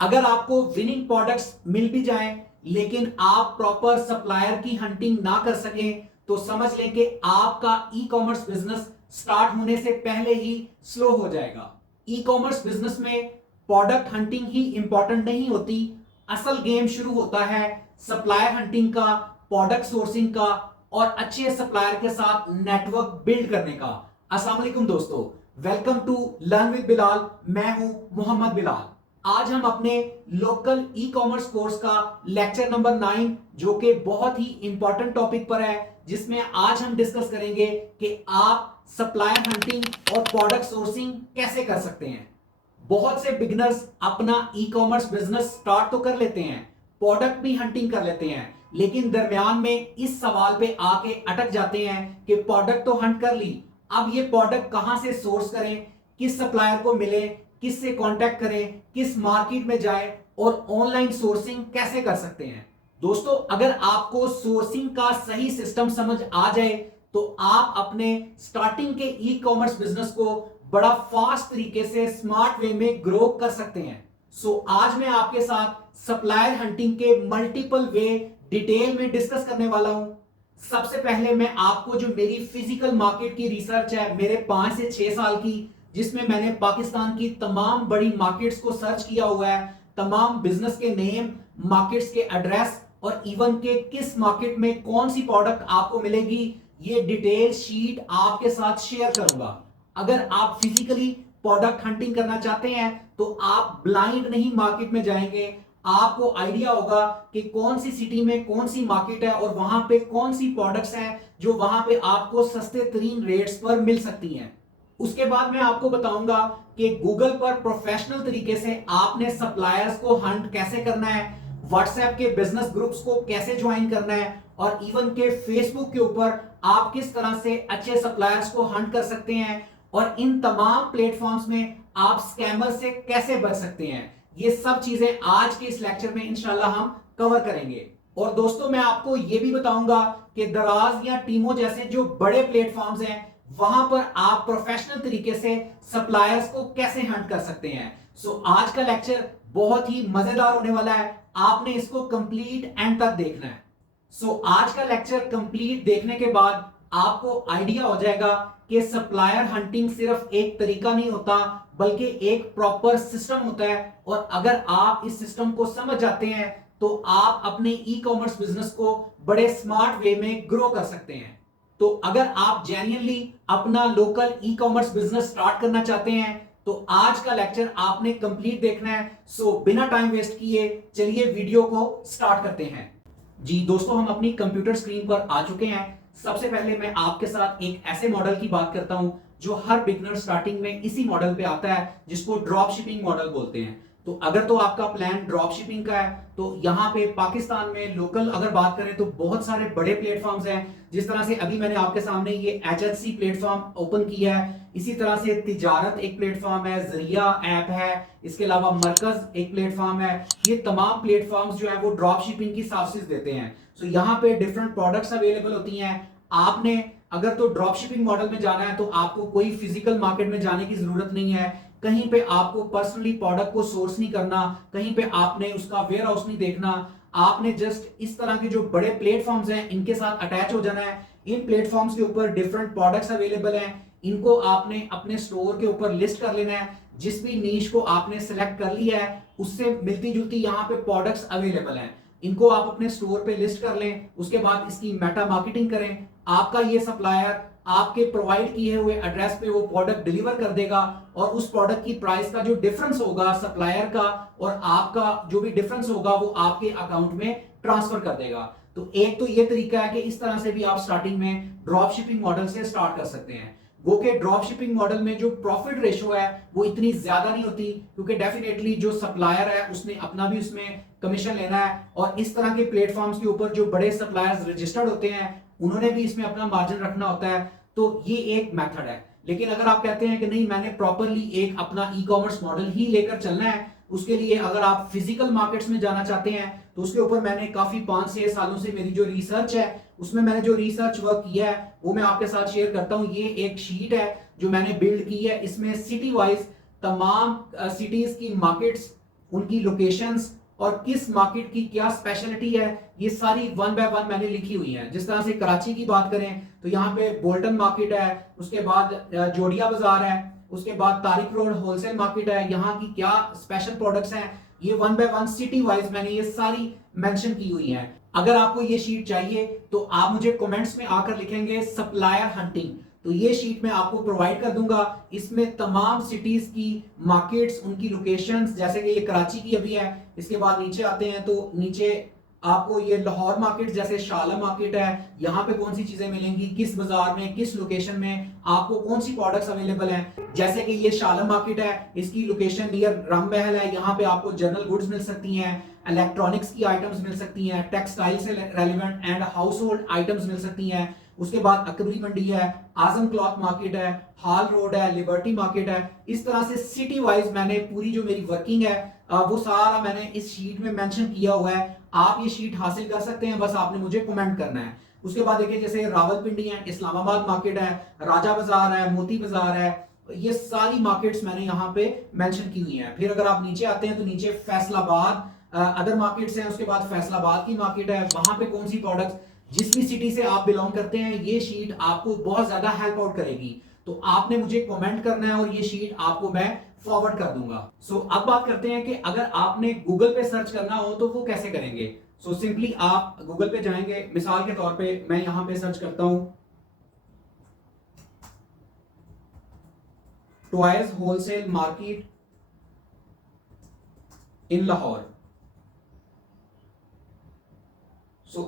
अगर आपको winning products मिल भी जाएं लेकिन आप प्रॉपर सप्लायर की हंटिंग ना कर सकें तो समझ लें कि आपका ई कॉमर्स बिजनेस स्टार्ट होने से पहले ही स्लो हो जाएगा। ई कॉमर्स बिजनेस में प्रोडक्ट हंटिंग ही इंपॉर्टेंट नहीं होती। असल गेम शुरू होता है सप्लायर हंटिंग का, प्रोडक्ट सोर्सिंग का और अच्छे सप्लायर के साथ नेटवर्क बिल्ड करने का। अस्सलाम वालेकुम दोस्तों, welcome to learn with Bilal. मैं हूं मोहम्मद बिलाल। आज हम अपने लोकल ई कॉमर्स कोर्स का लेक्चर नंबर 9 जो कि बहुत ही इंपॉर्टेंट टॉपिक पर है, जिसमें आज हम डिस्कस करेंगे कि आप सप्लायर हंटिंग और प्रोडक्ट सोर्सिंग कैसे कर सकते हैं। बहुत से बिगनर्स अपना ई कॉमर्स बिजनेस स्टार्ट तो कर लेते हैं, प्रोडक्ट भी हंटिंग कर लेते हैं, लेकिन दरमियान में इस सवाल पे आके अटक जाते हैं कि प्रोडक्ट तो हंट कर ली, अब ये प्रोडक्ट कहां से सोर्स करें, किस सप्लायर को मिले, किस से कांटेक्ट करें, किस मार्केट में जाए और ऑनलाइन सोर्सिंग कैसे कर सकते हैं। दोस्तों, अगर आपको सोर्सिंग का सही सिस्टम समझ आ जाए तो आप अपने स्टार्टिंग के ई कॉमर्स बिजनेस को बड़ा फास्ट तरीके से स्मार्ट वे में ग्रो कर सकते हैं। आज मैं आपके साथ सप्लायर हंटिंग के मल्टीपल वे डिटेल में डिस्कस करने वाला हूं। सबसे पहले मैं आपको जो मेरी फिजिकल मार्केट की रिसर्च है मेरे 5 से 6 साल की, जिसमें मैंने पाकिस्तान की तमाम बड़ी मार्केट्स को सर्च किया हुआ है, तमाम बिजनेस के नेम, मार्केट्स के एड्रेस और इवन के किस मार्केट में कौन सी प्रोडक्ट आपको मिलेगी, ये डिटेल शीट आपके साथ शेयर करूंगा। अगर आप फिजिकली प्रोडक्ट हंटिंग करना चाहते हैं तो आप ब्लाइंड नहीं मार्केट में जाएंगे, आपको आइडिया होगा कि कौन सी सिटी में कौन सी मार्केट है और वहां पे कौन सी प्रोडक्ट्स हैं जो वहां पे आपको सस्ते तरीन रेट्स पर मिल सकती हैं। उसके बाद मैं आपको बताऊंगा कि गूगल पर प्रोफेशनल तरीके से आपने सप्लायर्स को हंट कैसे करना है, व्हाट्सएप के बिजनेस ग्रुप्स को कैसे ज्वाइन करना है और इवन के फेसबुक के ऊपर आप किस तरह से अच्छे सप्लायर्स को हंट कर सकते हैं और इन तमाम प्लेटफॉर्म्स में आप स्कैमर से कैसे बच सकते हैं। ये सब चीजें आज के इस लेक्चर में इंशाल्लाह हम कवर करेंगे। और दोस्तों, मैं आपको यह भी बताऊंगा कि दराज या टीमो जैसे जो बड़े प्लेटफॉर्म्स हैं वहां पर आप प्रोफेशनल तरीके से सप्लायर्स को कैसे हंट कर सकते हैं। आज का लेक्चर बहुत ही मजेदार होने वाला है, आपने इसको कंप्लीट एंड तक देखना है। आज का लेक्चर कंप्लीट देखने के बाद आपको आइडिया हो जाएगा कि सप्लायर हंटिंग सिर्फ एक तरीका नहीं होता बल्कि एक प्रॉपर सिस्टम होता है, और अगर आप इस सिस्टम को समझ जाते हैं तो आप अपने ई कॉमर्स बिजनेस को बड़े स्मार्ट वे में ग्रो कर सकते हैं। तो अगर आप जेन्युइनली अपना local e commerce business start करना चाहते हैं तो आज का लेक्चर आपने कंप्लीट देखना है। बिना टाइम वेस्ट किए चलिए वीडियो को स्टार्ट करते हैं। जी दोस्तों, हम अपनी कंप्यूटर स्क्रीन पर आ चुके हैं। सबसे पहले मैं आपके साथ एक ऐसे मॉडल की बात करता हूं जो हर बिगनर स्टार्टिंग में इसी मॉडल पे आता है, जिसको ड्रॉप शिपिंग मॉडल बोलते हैं। तो अगर तो आपका प्लान ड्रॉप शिपिंग का है तो यहाँ पे पाकिस्तान में लोकल अगर बात करें तो बहुत सारे बड़े प्लेटफॉर्म्स हैं। जिस तरह से अभी मैंने आपके सामने ये HHC प्लेटफॉर्म ओपन किया है, इसी तरह से तिजारत एक प्लेटफॉर्म है, जरिया ऐप है, इसके अलावा मरकज एक प्लेटफॉर्म है। ये तमाम प्लेटफॉर्म्स जो है वो ड्रॉप शिपिंग की सर्विसेज देते हैं। यहाँ पे डिफरेंट प्रोडक्ट्स अवेलेबल होती हैं। आपने अगर तो ड्रॉप शिपिंग मॉडल में जाना है तो आपको कोई फिजिकल मार्केट में जाने की जरूरत नहीं है, कहीं पे आपको पर्सनली प्रोडक्ट को सोर्स नहीं करना, कहीं पे आपने उसका वेयर हाउस नहीं देखना, आपने जस्ट इस तरह के जो बड़े प्लेटफॉर्म्स हैं इनके साथ अटैच हो जाना है। इन प्लेटफॉर्म्स के ऊपर डिफरेंट प्रोडक्ट्स अवेलेबल हैं, इनको आपने अपने स्टोर के ऊपर लिस्ट कर लेना है। जिस भी नीश को आपने सिलेक्ट कर लिया है उससे मिलती जुलती यहाँ पे प्रोडक्ट्स अवेलेबल हैं, इनको आप अपने स्टोर पे लिस्ट कर लें। उसके बाद इसकी मेटा मार्केटिंग करें, आपका ये सप्लायर आपके प्रोवाइड किए हुए एड्रेस पे वो प्रोडक्ट डिलीवर कर देगा और उस प्रोडक्ट की प्राइस का जो डिफरेंस होगा सप्लायर का और आपका जो भी डिफरेंस होगा वो आपके अकाउंट में ट्रांसफर कर देगा। तो एक तो ये तरीका है कि इस तरह से भी आप स्टार्टिंग में ड्रॉप शिपिंग मॉडल से स्टार्ट कर सकते हैं। गो के ड्रॉप शिपिंग मॉडल में जो प्रॉफिट रेशो है वो इतनी ज्यादा नहीं होती, क्योंकि डेफिनेटली जो सप्लायर है उसने अपना भी उसमें कमीशन लेना है, और इस तरह के प्लेटफॉर्म्स के ऊपर जो बड़े सप्लायर्स रजिस्टर्ड होते हैं उन्होंने भी इसमें अपना मार्जिन रखना होता है। तो ये एक मेथड है। लेकिन अगर आप कहते हैं कि नहीं, मैंने प्रॉपरली एक अपना ई कॉमर्स मॉडल ही लेकर चलना है, उसके लिए अगर आप फिजिकल मार्केट्स में जाना चाहते हैं तो उसके ऊपर मैंने काफी 5-6 सालों से मेरी जो रिसर्च है उसमें मैंने जो रिसर्च वर्क किया है वो मैं आपके साथ शेयर करता हूं। ये एक शीट है जो मैंने बिल्ड की है, इसमें सिटी वाइज तमाम सिटीज की मार्केट्स उनकी लोकेशंस और किस मार्केट की क्या स्पेशलिटी है, ये सारी वन बाय वन मैंने लिखी हुई है। जिस तरह से कराची की बात करें तो यहाँ पे बोल्टन मार्केट है, उसके बाद जोड़िया बाजार है, उसके बाद तारिक रोड होलसेल मार्केट है, यहाँ की क्या स्पेशल प्रोडक्ट्स हैं, ये one by one city wise मैंने ये सारी मेंशन की हुई है। अगर आपको ये शीट चाहिए तो आप मुझे कमेंट्स में आकर लिखेंगे सप्लायर हंटिंग, तो ये शीट मैं आपको प्रोवाइड कर दूंगा। इसमें तमाम सिटीज की मार्केट्स, उनकी लोकेशंस, जैसे कि ये कराची की अभी है, इसके बाद नीचे आते हैं तो नीचे आपको ये लाहौर मार्केट जैसे शाला मार्केट है, यहाँ पे कौन सी चीजें मिलेंगी, किस बाजार में, किस लोकेशन में आपको कौन सी प्रोडक्ट्स अवेलेबल हैं। जैसे कि ये शाला मार्केट है, इसकी लोकेशन नियर राम महल है, यहाँ पे आपको जनरल गुड्स मिल सकती हैं, इलेक्ट्रॉनिक्स की आइटम्स मिल सकती हैं, टेक्सटाइल से relevant and household items मिल सकती हैं। उसके बाद अकबरी मंडी है, आजम क्लॉथ मार्केट है, हाल रोड है, लिबर्टी मार्केट है। इस तरह से सिटी वाइज मैंने पूरी जो मेरी वर्किंग है वो सारा मैंने इस शीट में मेंशन किया हुआ है। आप ये शीट हासिल कर सकते हैं, बस आपने मुझे कमेंट करना है। उसके बाद देखिए जैसे रावलपिंडी है, इस्लामाबाद मार्केट है, राजा बाजार है, मोती बाजार है, ये सारी मार्केट्स मैंने यहाँ पे मेंशन की हुई हैं। फिर अगर आप नीचे आते हैं तो नीचे फैसलाबाद अदर मार्केट्स हैं, उसके बाद फैसलाबाद की मार्केट है, वहां पे कौन सी प्रोडक्ट्स जिस भी सिटी से आप बिलोंग करते हैं, ये शीट आपको बहुत ज्यादा हेल्प आउट करेगी। तो आपने मुझे कमेंट करना है और ये शीट आपको मैं फॉरवर्ड कर दूंगा। अब बात करते हैं कि अगर आपने गूगल पे सर्च करना हो तो वो कैसे करेंगे। सिंपली आप गूगल पे जाएंगे, मिसाल के तौर पे मैं यहां पे सर्च करता हूं toys wholesale market in Lahore.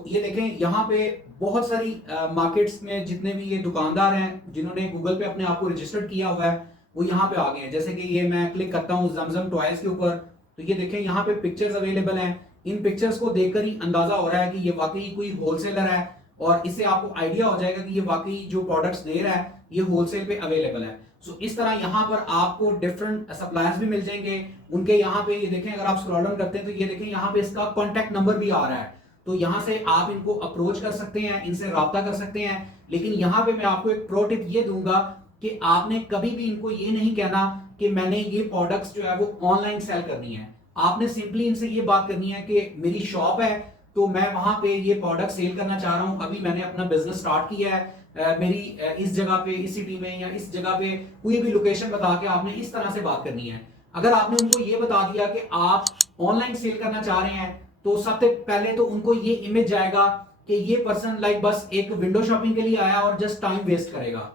ये देखें यहाँ पे बहुत सारी मार्केट्स में जितने भी ये दुकानदार हैं जिन्होंने गूगल पे अपने आप को रजिस्टर्ड किया हुआ है वो यहाँ पे आ गए हैं। जैसे कि ये मैं क्लिक करता हूँ जमजम टॉयज के ऊपर, तो ये देखें यहाँ पे पिक्चर्स अवेलेबल हैं। इन पिक्चर्स को देखकर ही अंदाजा हो रहा है कि ये वाकई कोई होलसेलर है और इससे आपको आइडिया हो जाएगा कि ये वाकई जो प्रोडक्ट्स दे रहा है ये होलसेल पे अवेलेबल है। इस तरह यहाँ पर आपको डिफरेंट सप्लायर्स भी मिल जाएंगे। उनके यहाँ पे ये देखें, अगर आप स्क्रॉल डाउन करते हैं तो ये देखें यहाँ पे इसका कॉन्टेक्ट नंबर भी आ रहा है, तो यहां से आप इनको अप्रोच कर सकते हैं, इनसे राब्ता कर सकते हैं। लेकिन यहां पे मैं आपको एक प्रो टिप ये दूंगा कि आपने कभी भी इनको ये नहीं कहना कि मैंने ये प्रोडक्ट्स जो है वो ऑनलाइन सेल करनी है। आपने सिंपली इनसे ये बात करनी है कि मेरी शॉप है तो मैं वहां पे ये प्रोडक्ट सेल करना चाह रहा हूं, अभी मैंने अपना बिजनेस स्टार्ट किया है, मेरी इस जगह पे, इस सिटी में या इस जगह पे कोई भी लोकेशन बता के आपने इस तरह से बात करनी है। अगर आपने उनको ये बता दिया कि आप ऑनलाइन सेल करना चाह रहे हैं तो सबसे पहले तो उनको ये इमेज जाएगा कि ये पर्सन लाइक बस एक विंडो शॉपिंग के लिए आया और जस्ट टाइम वेस्ट करेगा।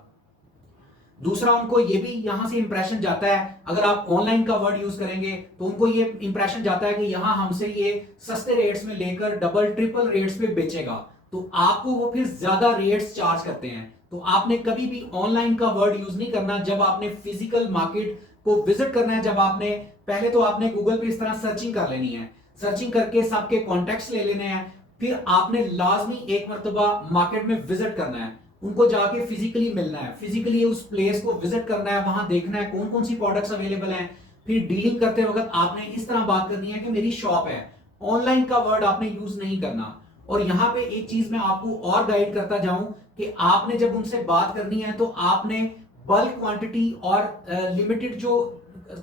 दूसरा, उनको ये भी यहां से इंप्रेशन जाता है, अगर आप ऑनलाइन का वर्ड यूज करेंगे तो उनको ये इंप्रेशन जाता है कि यहां हमसे ये सस्ते रेट्स में लेकर डबल ट्रिपल रेट्स पे बेचेगा, तो आपको वो फिर ज्यादा रेट्स चार्ज करते हैं। तो आपने कभी भी ऑनलाइन का वर्ड यूज नहीं करना जब आपने फिजिकल मार्केट को विजिट करना है। जब आपने पहले तो आपने गूगल पे इस तरह सर्चिंग कर लेनी है, सर्चिंग करके सबके कॉन्टेक्ट्स ले लेने हैं, फिर आपने लाजमी एक मरतबा मार्केट में विजिट करना है, उनको जाके फिजिकली मिलना है, फिजिकली उस प्लेस को विजिट करना है, वहां देखना है कौन कौन सी प्रोडक्ट्स अवेलेबल हैं। फिर डीलिंग करते वक्त आपने इस तरह बात करनी है कि मेरी शॉप है, ऑनलाइन का वर्ड आपने यूज नहीं करना। और यहां पे एक चीज मैं आपको और गाइड करता जाऊं कि आपने जब उनसे बात करनी है तो आपने बल्क क्वांटिटी और लिमिटेड जो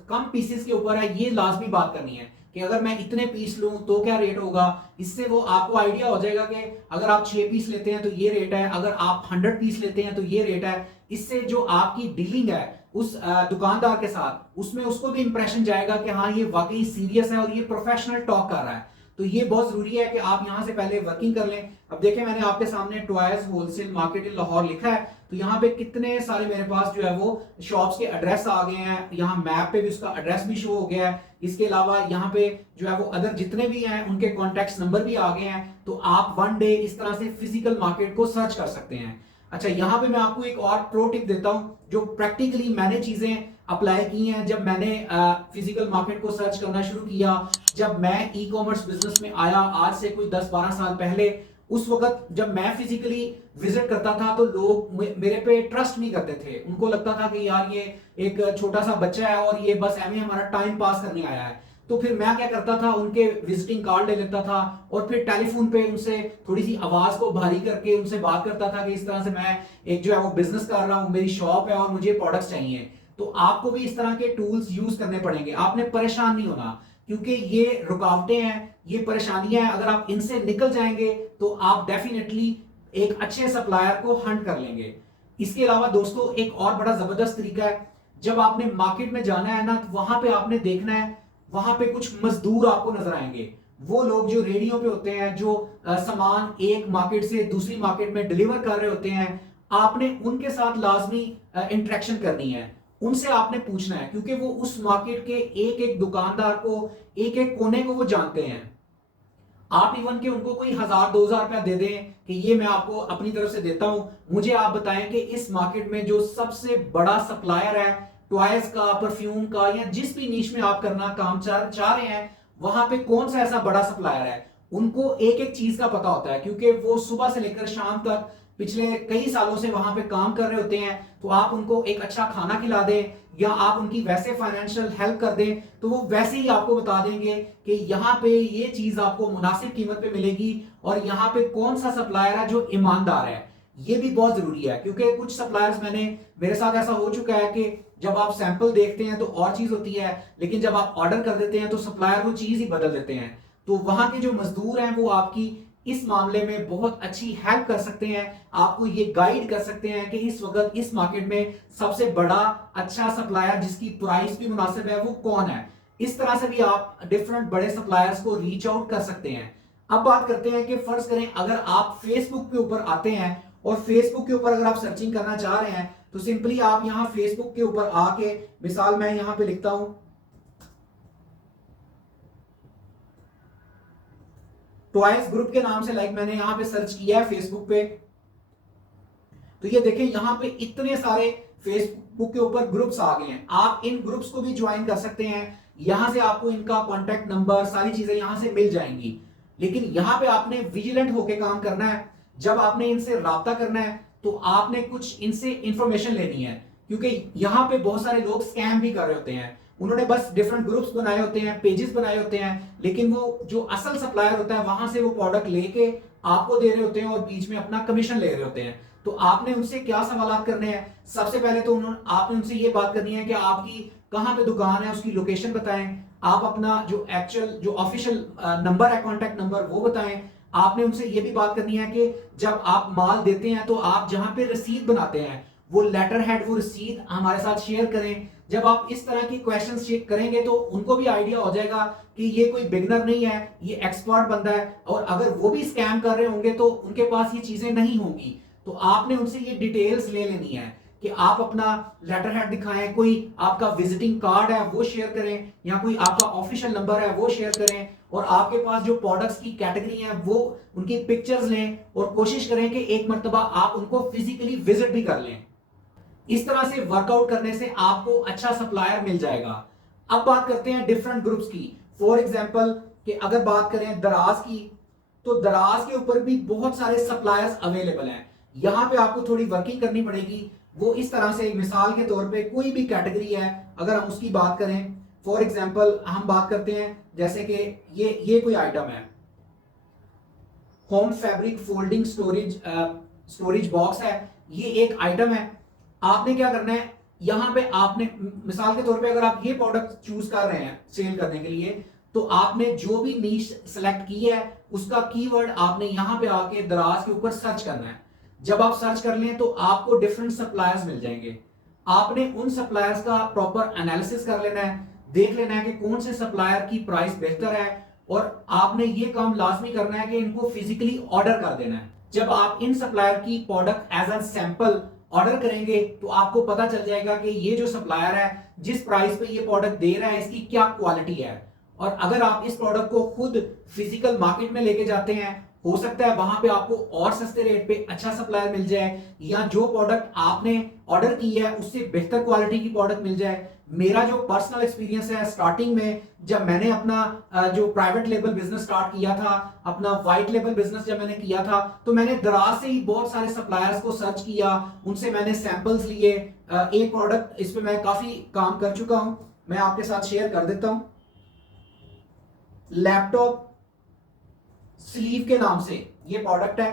कम पीसेस के ऊपर है ये लाजमी बात करनी है कि अगर मैं इतने पीस लूं तो क्या रेट होगा। इससे वो आपको आइडिया हो जाएगा कि अगर आप 6 पीस लेते हैं तो ये रेट है, अगर आप 100 पीस लेते हैं तो ये रेट है। इससे जो आपकी डीलिंग है उस दुकानदार के साथ, उसमें उसको भी इंप्रेशन जाएगा कि हाँ ये वाकई सीरियस है और ये प्रोफेशनल टॉक कर रहा है। तो ये बहुत जरूरी है कि आप यहां से पहले वर्किंग कर लें। अब देखें, मैंने आपके सामने toys wholesale market in Lahore लिखा है, तो यहाँ पे कितने सारे मेरे पास जो है वो शॉप्स के एड्रेस आ गए हैं, यहाँ मैप पे भी उसका एड्रेस भी शो हो गया है। इसके अलावा यहाँ पे जो है वो अदर जितने भी हैं उनके कॉन्टेक्ट नंबर भी आ गए हैं। तो आप वन डे इस तरह से फिजिकल मार्केट को सर्च कर सकते हैं। अच्छा, यहाँ पे मैं आपको एक और प्रो टिप देता हूँ जो प्रैक्टिकली मैंने चीजें अप्लाई की हैं जब मैंने फिजिकल मार्केट को सर्च करना शुरू किया। जब मैं ई कॉमर्स बिजनेस में आया आज से कोई 10-12 साल पहले, उस वक्त जब मैं फिजिकली विजिट करता था तो लोग मेरे पे ट्रस्ट नहीं करते थे। उनको लगता था कि यार ये एक छोटा सा बच्चा है और ये बस ऐਵੇਂ हमारा टाइम पास करने आया है। तो फिर मैं क्या करता था, उनके विजिटिंग कार्ड ले लेता था और फिर टेलीफोन पे उनसे थोड़ी सी आवाज को भारी करके उनसे बात करता था कि इस तरह से मैं एक जो है वो बिजनेस कर रहा हूँ, मेरी शॉप है और मुझे प्रोडक्ट्स चाहिए। तो आपको भी इस तरह के टूल्स यूज करने पड़ेंगे, आपने परेशान नहीं होना। क्योंकि ये रुकावटें हैं, ये परेशानियां हैं, अगर आप इनसे निकल जाएंगे तो आप डेफिनेटली एक अच्छे सप्लायर को हंट कर लेंगे। इसके अलावा दोस्तों एक और बड़ा जबरदस्त तरीका है, जब आपने मार्केट में जाना है ना, तो वहां पे आपने देखना है, वहां पे कुछ मजदूर आपको नजर आएंगे। वो लोग जो रेडियो पे होते हैं, जो सामान एक मार्केट से दूसरी मार्केट में डिलीवर कर रहे होते हैं, आपने उनके साथ लाजमी इंटरेक्शन करनी है, उनसे आपने पूछना है, क्योंकि वो उस मार्केट के एक एक दुकानदार को, एक एक कोने को वो जानते हैं। आप इवन के उनको कोई 1000-2000 रुपया दे दें कि ये मैं आपको अपनी तरफ से देता हूं, मुझे आप बताएं कि इस मार्केट में जो सबसे बड़ा सप्लायर है टॉयज का, परफ्यूम का, या जिस भी नीश में आप करना काम चाह रहे हैं, वहां पे कौन सा ऐसा बड़ा सप्लायर है। उनको एक एक चीज का पता होता है, क्योंकि वो सुबह से लेकर शाम तक पिछले कई सालों से वहां पे काम कर रहे होते हैं। तो आप उनको एक अच्छा खाना खिला दें या आप उनकी वैसे फाइनेंशियल हेल्प कर दें, तो वो वैसे ही आपको बता देंगे कि यहाँ पे ये चीज आपको मुनासिब कीमत पे मिलेगी और यहाँ पे कौन सा सप्लायर है जो ईमानदार है। ये भी बहुत जरूरी है, क्योंकि कुछ सप्लायर्स मेरे साथ ऐसा हो चुका है कि जब आप सैंपल देखते हैं तो और चीज होती है, लेकिन जब आप ऑर्डर कर देते हैं तो सप्लायर वो चीज ही बदल देते हैं। तो वहां के जो मजदूर हैं वो आपकी इस मामले में बहुत अच्छी हेल्प कर सकते हैं, आपको ये गाइड कर सकते हैं कि इस वक्त इस मार्केट में सबसे बड़ा अच्छा सप्लायर जिसकी प्राइस भी मुनासिब है वो कौन है। इस तरह से भी आप डिफरेंट बड़े सप्लायर्स को रीच आउट कर सकते हैं। अब बात करते हैं कि फर्ज करें अगर आप फेसबुक के ऊपर आते हैं और फेसबुक के ऊपर अगर आप सर्चिंग करना चाह रहे हैं, तो सिंपली आप यहां फेसबुक के ऊपर आके, मिसाल मैं यहां पे लिखता हूं ट्वाइस ग्रुप के नाम से, लाइक मैंने यहां पे सर्च किया है फेसबुक पे, तो ये देखें यहां पे इतने सारे फेसबुक के ऊपर ग्रुप्स आ गए हैं। आप इन ग्रुप्स को भी ज्वाइन कर सकते हैं, यहां से आपको इनका कॉन्टेक्ट नंबर सारी चीजें यहां से मिल जाएंगी। लेकिन यहां पे आपने विजिलेंट होकर काम करना है। जब आपने इनसे राब्ता करना है तो आपने कुछ इनसे इंफॉर्मेशन लेनी है, क्योंकि यहां पे बहुत सारे लोग स्कैम भी कर रहे होते हैं। उन्होंने बस डिफरेंट ग्रुप्स बनाए होते हैं, पेजेस बनाए होते हैं, लेकिन वो जो असल सप्लायर होता है वहां से वो प्रोडक्ट लेके आपको दे रहे होते हैं और बीच में अपना कमीशन ले रहे होते हैं। तो आपने उनसे क्या सवाल करने हैं, सबसे पहले तो आपने उनसे ये बात करनी है कि आपकी कहां पे दुकान है, उसकी लोकेशन बताएं, आप अपना जो एक्चुअल जो ऑफिशियल नंबर है, कॉन्टैक्ट नंबर, वो बताएं। आपने उनसे ये भी बात करनी है कि जब आप माल देते हैं तो आप जहां पे रसीद बनाते हैं वो लेटर हेड, वो रसीद हमारे साथ शेयर करें। जब आप इस तरह की क्वेश्चंस चेक करेंगे तो उनको भी आइडिया हो जाएगा कि ये कोई बिगनर नहीं है, ये एक्सपर्ट बंदा है, और अगर वो भी स्कैम कर रहे होंगे तो उनके पास ये चीजें नहीं होंगी। तो आपने उनसे ये डिटेल्स ले लेनी है कि आप अपना लेटर हेड दिखाएं, कोई आपका विजिटिंग कार्ड है वो शेयर करें, या कोई आपका ऑफिशियल नंबर है वो शेयर करें, और आपके पास जो प्रोडक्ट्स की कैटेगरी है वो उनकी पिक्चर्स लें, और कोशिश करें कि एक मर्तबा आप उनको फिजिकली विजिट भी कर लें। इस तरह से वर्कआउट करने से आपको अच्छा सप्लायर मिल जाएगा। अब बात करते हैं डिफरेंट ग्रुप्स की। फॉर एग्जांपल कि अगर बात करें दराज की, तो दराज के ऊपर भी बहुत सारे सप्लायर्स अवेलेबल हैं। यहां पे आपको थोड़ी वर्किंग करनी पड़ेगी। वो इस तरह से, मिसाल के तौर पे कोई भी कैटेगरी है, अगर हम उसकी बात करें, फॉर एग्जांपल हम बात करते हैं जैसे कि ये कोई आइटम है, home fabric folding storage box है, ये एक आइटम है। आपने क्या करना है, यहां पे आपने मिसाल के तौर पे अगर आप ये प्रोडक्ट चूज कर रहे हैं सेल करने के लिए, तो आपने जो भी नीश सेलेक्ट की है उसका कीवर्ड आपने यहां पे आके दराज के ऊपर सर्च करना है। जब आप सर्च कर लें तो आपको डिफरेंट सप्लायर्स मिल जाएंगे। आपने उन सप्लायर्स का प्रॉपर एनालिसिस कर लेना है, देख लेना है कि कौन से सप्लायर की प्राइस बेहतर है, और आपने ये काम लाजमी करना है कि इनको फिजिकली ऑर्डर कर देना है। जब आप इन सप्लायर की product as a sample order करेंगे तो आपको पता चल जाएगा कि ये जो सप्लायर है जिस प्राइस पे ये प्रोडक्ट दे रहा है इसकी क्या क्वालिटी है। और अगर आप इस प्रोडक्ट को खुद फिजिकल मार्केट में लेके जाते हैं, हो सकता है वहां पे आपको और सस्ते रेट पे अच्छा सप्लायर मिल जाए, या जो प्रोडक्ट आपने ऑर्डर की है उससे बेहतर क्वालिटी की प्रोडक्ट मिल जाए। मेरा जो पर्सनल एक्सपीरियंस है, स्टार्टिंग में जब मैंने अपना जो प्राइवेट लेबल बिजनेस स्टार्ट किया था, अपना व्हाइट लेबल बिजनेस जब मैंने किया था, तो मैंने दराज से ही बहुत सारे सप्लायर्स को सर्च किया, उनसे मैंने सैंपल्स लिए। एक प्रोडक्ट इस पे मैं काफी काम कर चुका हूं, मैं आपके साथ शेयर कर देता हूं। लैपटॉप स्लीव के नाम से ये प्रोडक्ट है,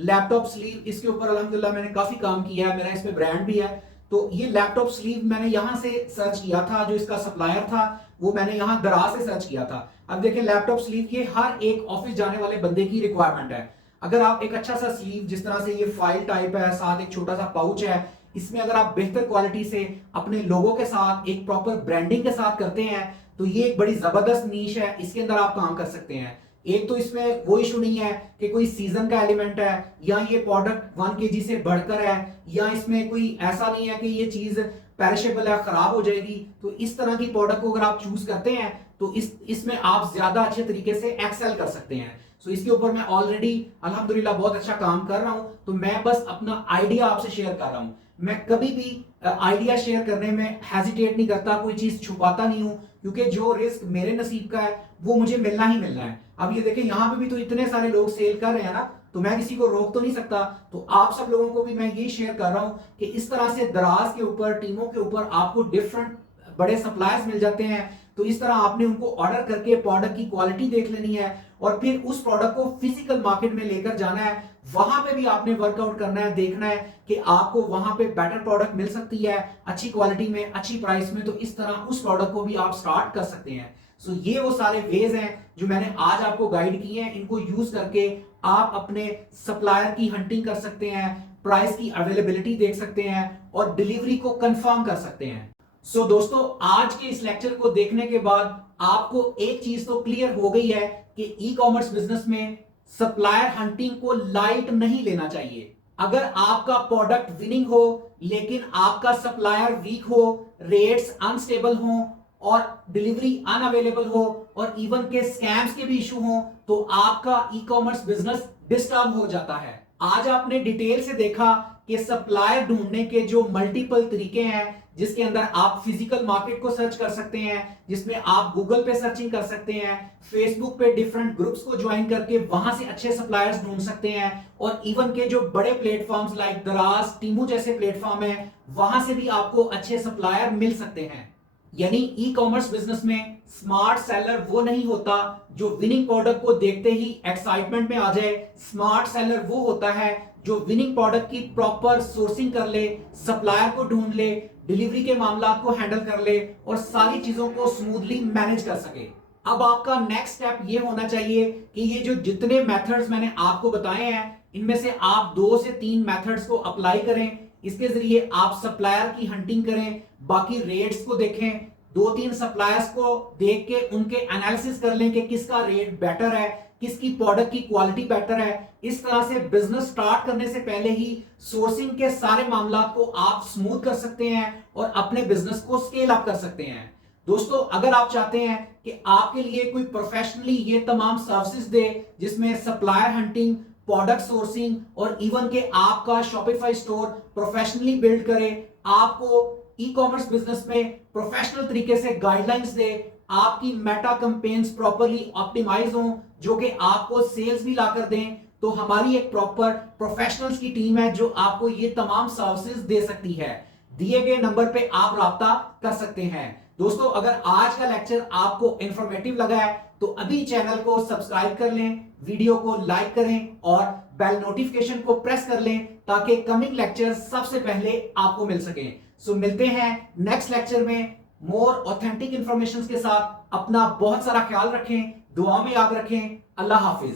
लैपटॉप स्लीव। इसके ऊपर अल्हम्दुलिल्लाह मैंने काफी काम किया है, मेरा इसमें ब्रांड भी है। तो ये लैपटॉप स्लीव मैंने यहां से सर्च किया था, जो इसका सप्लायर था वो मैंने यहाँ दराज से सर्च किया था। अब देखिए लैपटॉप स्लीव, ये हर एक ऑफिस जाने वाले बंदे की रिक्वायरमेंट है। अगर आप एक अच्छा सा स्लीव, जिस तरह से ये फाइल टाइप है, साथ एक छोटा सा पाउच है, इसमें अगर आप बेहतर क्वालिटी से अपने लोगों के साथ एक प्रॉपर ब्रांडिंग के साथ करते हैं तो ये एक बड़ी जबरदस्त नीश है, इसके अंदर आप काम कर सकते हैं। एक तो इसमें वो इशू नहीं है कि कोई सीजन का एलिमेंट है या ये प्रोडक्ट 1 kg से बढ़कर है, या इसमें कोई ऐसा नहीं है कि ये चीज पेरिशेबल है, खराब हो जाएगी। तो इस तरह की प्रोडक्ट को अगर आप चूज करते हैं तो इसमें आप ज्यादा अच्छे तरीके से एक्सेल कर सकते हैं। सो इसके ऊपर मैं ऑलरेडी अल्हम्दुलिल्लाह बहुत अच्छा काम कर रहा हूं, तो मैं बस अपना आइडिया आपसे शेयर कर रहा हूं। मैं कभी भी आइडिया शेयर करने में हेजिटेट नहीं करता, कोई चीज छुपाता नहीं हूं, क्योंकि जो रिस्क मेरे नसीब का है वो मुझे मिलना ही मिलना है। अब ये देखें यहाँ पे भी तो इतने सारे लोग सेल कर रहे हैं ना, तो मैं किसी को रोक तो नहीं सकता। तो आप सब लोगों को भी मैं ये शेयर कर रहा हूं कि इस तरह से दराज के ऊपर, टीमों के ऊपर आपको डिफरेंट बड़े सप्लायर्स मिल जाते हैं। तो इस तरह आपने उनको ऑर्डर करके प्रोडक्ट की क्वालिटी देख लेनी है और फिर उस प्रोडक्ट को फिजिकल मार्केट में लेकर जाना है। वहां पे भी आपने वर्कआउट करना है, देखना है कि आपको वहां पे बेटर प्रोडक्ट मिल सकती है अच्छी क्वालिटी में, अच्छी प्राइस में। तो इस तरह उस प्रोडक्ट को भी आप स्टार्ट कर सकते हैं। सो ये वो सारे वेज हैं जो मैंने आज आपको गाइड किए हैं। इनको यूज करके आप अपने सप्लायर की हंटिंग कर सकते हैं, प्राइस की अवेलेबिलिटी देख सकते हैं और डिलीवरी को कंफर्म कर सकते हैं। सो दोस्तों, आज के इस लेक्चर को देखने के बाद आपको एक चीज तो क्लियर हो गई है कि ई कॉमर्स बिजनेस में सप्लायर हंटिंग को लाइट नहीं लेना चाहिए। अगर आपका प्रोडक्ट विनिंग हो लेकिन आपका सप्लायर वीक हो, रेट्स अनस्टेबल हो और डिलीवरी अनअवेलेबल हो और इवन के स्कैम्स के भी इशू हो, तो आपका ई कॉमर्स बिजनेस डिस्टर्ब हो जाता है। आज आपने डिटेल से देखा कि सप्लायर ढूंढने के जो मल्टीपल तरीके हैं, जिसके अंदर आप फिजिकल मार्केट को सर्च कर सकते हैं, जिसमें आप गूगल पे सर्चिंग कर सकते हैं, फेसबुक पे डिफरेंट ग्रुप्स को ज्वाइन करके वहां से अच्छे सप्लायर्स ढूंढ सकते हैं, और इवन के जो बड़े प्लेटफॉर्म्स लाइक दराज, टीमू जैसे प्लेटफॉर्म है, वहां से भी आपको अच्छे सप्लायर मिल सकते हैं। यानी ई कॉमर्स बिजनेस में स्मार्ट सेलर वो नहीं होता जो विनिंग प्रोडक्ट को देखते ही एक्साइटमेंट में आ जाए। स्मार्ट सेलर वो होता है जो विनिंग प्रोडक्ट की प्रॉपर सोर्सिंग कर ले, सप्लायर को ढूंढ ले, डिलीवरी के मामला को हैंडल कर ले और सारी चीजों को स्मूथली मैनेज कर सके। अब आपका नेक्स्ट स्टेप ये होना चाहिए कि ये जो जितने मेथड्स मैंने आपको बताए हैं, इनमें से आप 2 से 3 मेथड्स को अप्लाई करें। इसके जरिए आप सप्लायर की हंटिंग करें, बाकी रेट्स को देखें, 2-3 सप्लायर्स को देख के उनके एनालिसिस कर लें कि किसका रेट बेटर है, किसकी प्रोडक्ट की क्वालिटी बेटर है। इस तरह से बिजनेस स्टार्ट करने से पहले ही सोर्सिंग के सारे मामला को आप स्मूथ कर सकते हैं और अपने बिजनेस को स्केल अप कर सकते हैं। दोस्तों, अगर आप चाहते हैं कि आपके लिए कोई प्रोफेशनली ये तमाम सर्विसेज दे, जिसमें सप्लायर हंटिंग, प्रोडक्ट सोर्सिंग और इवन के आपका शॉपिफाई स्टोर प्रोफेशनली बिल्ड करे, आपको ई कॉमर्स बिजनेस में प्रोफेशनल तरीके से गाइडलाइंस दे, आपकी मेटा कैंपेन्स प्रॉपर्ली ऑप्टिमाइज हो, जो कि आपको सेल्स भी लाकर दें, तो हमारी एक प्रॉपर प्रोफेशनल्स की टीम है जो आपको ये तमाम सर्विसेज दे सकती है। दिए गए नंबर पे आप राब्ता कर सकते हैं। दोस्तों, अगर आज का लेक्चर आपको इंफॉर्मेटिव लगा है तो अभी चैनल को सब्सक्राइब कर लें, वीडियो को लाइक करें और बेल नोटिफिकेशन को प्रेस कर लें ताकि कमिंग लेक्चर सबसे पहले आपको मिल सके। सो मिलते हैं नेक्स्ट लेक्चर में मोर ऑथेंटिक इंफॉर्मेशन के साथ। अपना बहुत सारा ख्याल रखें, दुआ में याद रखें। अल्लाह हाफिज।